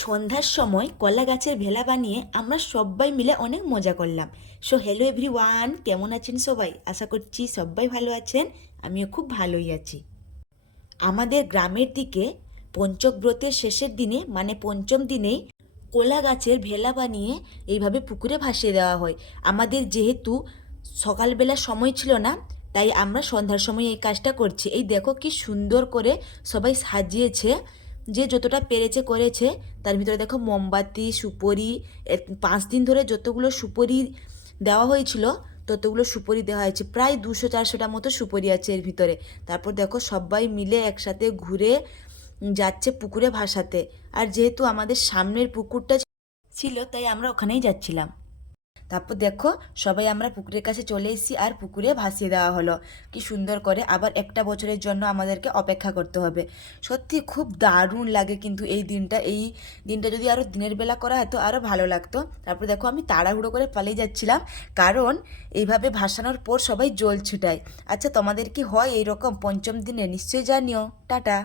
সন্ধ্যার সময় কলা গাছের ভেলা বানিয়ে আমরা সবাই মিলে অনেক মজা করলাম। সো হ্যালো এভরিওয়ান, কেমন আছেন সবাই? আশা করছি সবাই ভালো আছেন। আমিও খুব ভালোই আছি। আমাদের গ্রামের দিকে পঞ্চক ব্রতের শেষের দিনে মানে পঞ্চম দিনেই কলা গাছের ভেলা বানিয়ে এইভাবে পুকুরে ভাসিয়ে দেওয়া হয়। আমাদের যেহেতু সকালবেলা সময় ছিল না, তাই আমরা সন্ধ্যার সময় এই কাজটা করছি। এই দেখো কি সুন্দর করে সবাই সাজিয়েছে, যে যতটা পেরেছে করেছে। তার ভিতরে দেখো মোমবাতি, সুপরি, 5 দিন ধরে যতগুলো সুপরি দেওয়া হয়েছিল ততগুলো সুপরি দেওয়া হয়েছে। প্রায় 200-400টা মতো সুপরি আছে এর ভিতরে। তারপর দেখো সবাই মিলে একসাথে ঘুরে যাচ্ছে পুকুরে ভাসাতে। আর যেহেতু আমাদের সামনের পুকুরটা ছিল, তাই আমরা ওখানেই যাচ্ছিলাম। তারপর দেখো সবাই আমরা পুকুরের কাছে চলে এসেছি আর পুকুরে ভাসিয়ে দেওয়া হলো। কি সুন্দর করে। আবার একটা বছরের জন্য আমাদেরকে অপেক্ষা করতে হবে। সত্যি খুব দারুণ লাগে কিন্তু এই দিনটা যদি আরও দিনের বেলা করা হতো আরও ভালো লাগতো। তারপর দেখো আমি তাড়াহুড়ো করে পালিয়ে যাচ্ছিলাম, কারণ এইভাবে ভাসানোর পর সবাই জল ছুটায়। আচ্ছা, তোমাদের কি হয় এইরকম পঞ্চম দিনে? নিশ্চয়ই জানিও। টাটা।